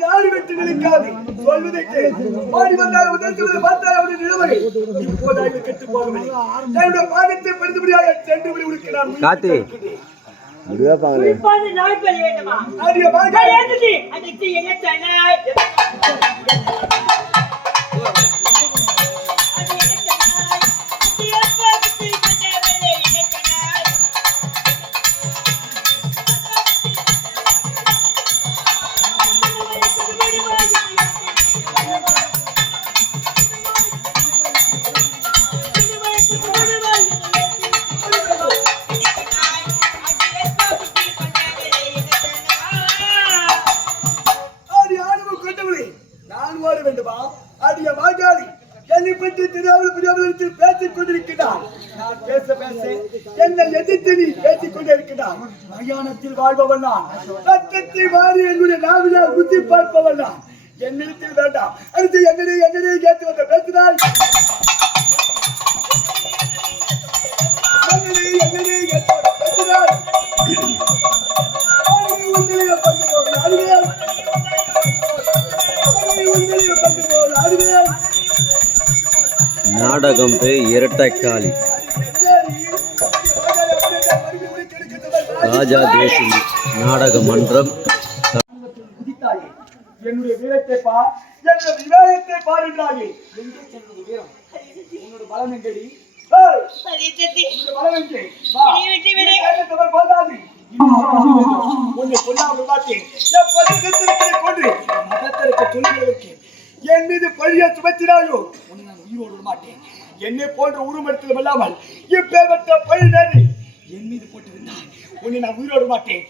யாரு வெற்றி நிலைக்காது சொல்வதை மாறி வந்தால் முதல்வது பார்த்தால் அவருடைய நிலைமை இப்போது ஆய்வு கெட்டு போகவில்லை. தன்னுடைய காத்தி அப்படியே ஓட வேண்டுமா என்னை பற்றி தெரியாமல் புரியாமல் பேசிக் கொண்டிருக்கிறார். நான் பேச பேச என்னை எதிர்த்து நீ பேசிக் கொண்டிருக்கிறார். மயானத்தில் வாழ்பவன் நான். ரத்தத்தை மாறி என்னுடைய நாவிலால் குத்தி பார்ப்பவன் நான். என்னிடத்தில் வேண்டாம். அடுத்து என்னிடையே என்னிடையே கேட்டு வந்த பேசினாய் நாடகம் பேய் இரட்டைக்காளி. ராஜா தேசி நாடக மன்றம். என்னுடைய வீரத்தை பார் என்னுடைய விவேகத்தை பார் என்றாயே எங்கே சென்றது வீரம்? உன்னோட பலம் எங்கடி? பலம் எங்கே? போதாது. உன்னை கொல்லாமல் பார்த்தேன் செத்திருக்கிற கொன்று. மகத்தருக்கு சொல்லுவதற்கு என் மீது பழிய சுமத்தினாயோ? உயிரோடு மாட்டேன் என்னை போன்ற உருமடத்திலும் இல்லாமல் இப்பேற்பட்ட பழி என் மீது போட்டு உன்னை நான் உயிரோடு மாட்டேன்